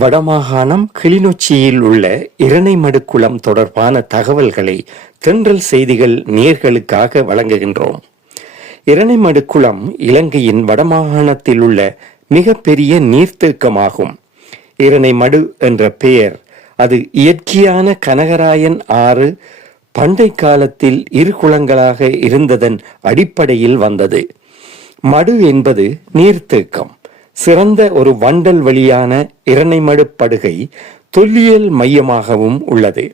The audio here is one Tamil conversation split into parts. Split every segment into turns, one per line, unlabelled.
வடமாகாணம் கிளிநொச்சியில் உள்ள இரணைமடுக்குளம் தொடர்பான தகவல்களை தென்றல் செய்திகள் நேர்களுக்காக வழங்குகின்றோம். இரணைமடுக்குளம் இலங்கையின் வடமாகாணத்தில் உள்ள மிகப்பெரிய நீர்த்தேக்கமாகும். இரணைமடு என்ற பெயர் அது இயற்கையான கனகராயன் ஆறு பண்டை காலத்தில் இரு குளங்களாக இருந்ததன் அடிப்படையில் வந்தது. மடு என்பது நீர்த்தேக்கம். சிறந்த ஒரு வண்டல் வழியான இரணைமடு படுகை தொல்லியல் மையமாகவும் உள்ளது.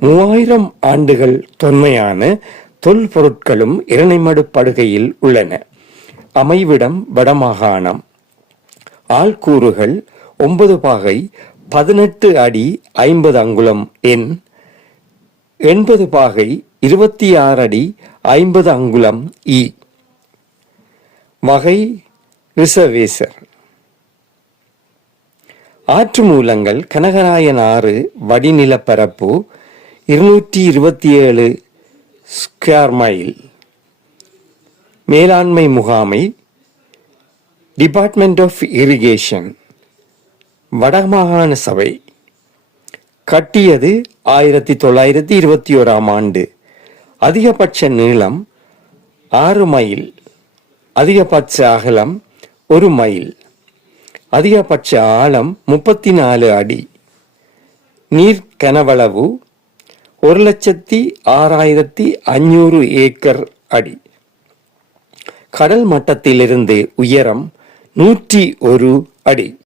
மூவாயிரம் ஆண்டுகள் தொன்மையான தொல்பொருட்களும் இரணைமடு படுகையில் உள்ளன. அமைவிடம் வடமாகாணம். ஆள்கூறுகள் ஒன்பது பாகை பதினெட்டு அடி ஐம்பது அங்குலம். எண் எண்பது பாகை இருபத்தி ஆறு அடி ஐம்பது அங்குலம். இ. வகை ரிசர்வேசர். ஆற்று மூலங்கள் கனகராயன் ஆறு வடிநிலப்பரப்பு இருநூற்றி இருபத்தி ஏழு ஸ்கொயர் மைல். மேலாண்மை முகாமை டிபார்ட்மெண்ட் ஆஃப் இரிகேஷன் வடமாகாண சபை கட்டியது ஆயிரத்தி தொள்ளாயிரத்தி இருபத்தி ஓராம் ஆண்டு. அதிகபட்ச நீளம் ஆறு மைல் அதிகபட்ச அகலம் ஒரு மைல். அதிகபட்ச ஆழம் முப்பத்தி நாலு அடி. நீர் கனவளவு ஒரு லட்சத்தி ஆறாயிரத்தி அஞ்சூறு ஏக்கர் அடி. கடல் மட்டத்திலிருந்து உயரம் நூற்றி ஒரு அடி.